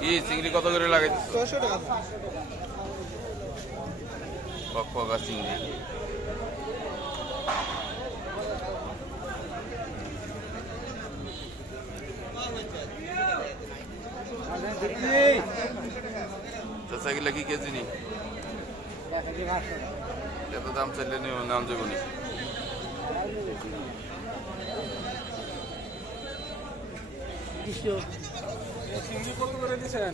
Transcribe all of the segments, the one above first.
কি চিংড়ি কত করে লাগাই? 600 টাকা। পকা চিংড়ি। চাচা গেলে কি কেজি নি? এত দাম চাইলে নাম যাবো নি। চিংড়ি কত করে দিছেন?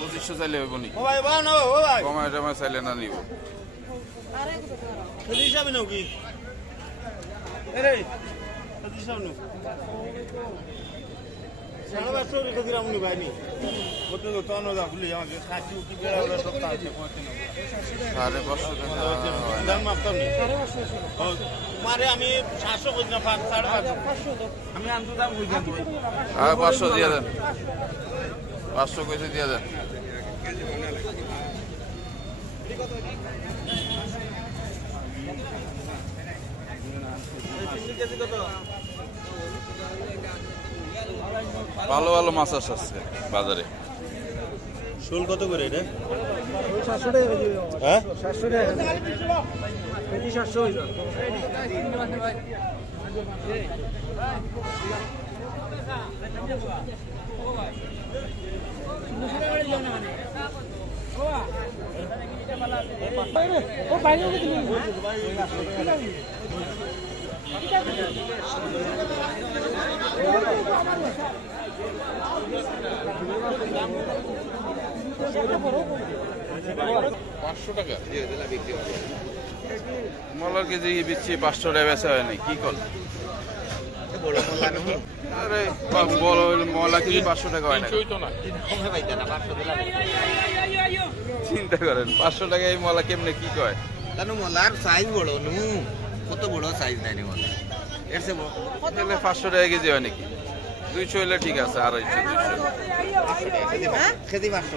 2500 চাইলে হইব নি? ও ভাই বাও না ও ভাই। কমায় টমায় চাইলে না নিব। কেজি হিসাবে নাও কি? এরে কেজি হিসাবে নাও। 550 কেজি রামনি ভাই নি। কত তো না দা ভুলি আমাকে খাসি কি বেড়া হলো সপ্তাহ আছে কত না। 550 টাকা। দাম মাপতাম নি। 550 মারে আমি 700 কই না 550 আমি আনতো দাম কই দেব। হ্যাঁ 500 দিয়ে দেন। 500 কইতে দিয়ে দেন। ভালো ভালো মাছ আসছে বাজারে। শোল কত করে এটা? 700 টাকা কেজি। হ্যাঁ 700 টাকা কেজি। 700 হইলো। ও বাইরে দিন। মলার কেজি বিচ্ছি 500 টাকা বেচা হয় নাই কি কর? আরে বড় মলা কেজি 500 টাকা হয় না। চিন্তা করেন 500 টাকা এই মলা কেমনে কি কয়? তানো মলার সাইজ বড় নু কত বড় সাইজ নাই নি মলা এর সে তাহলে 500 টাকা কেজি হয় নাকি? 200 হলে ঠিক আছে, 250 200 খেদি 500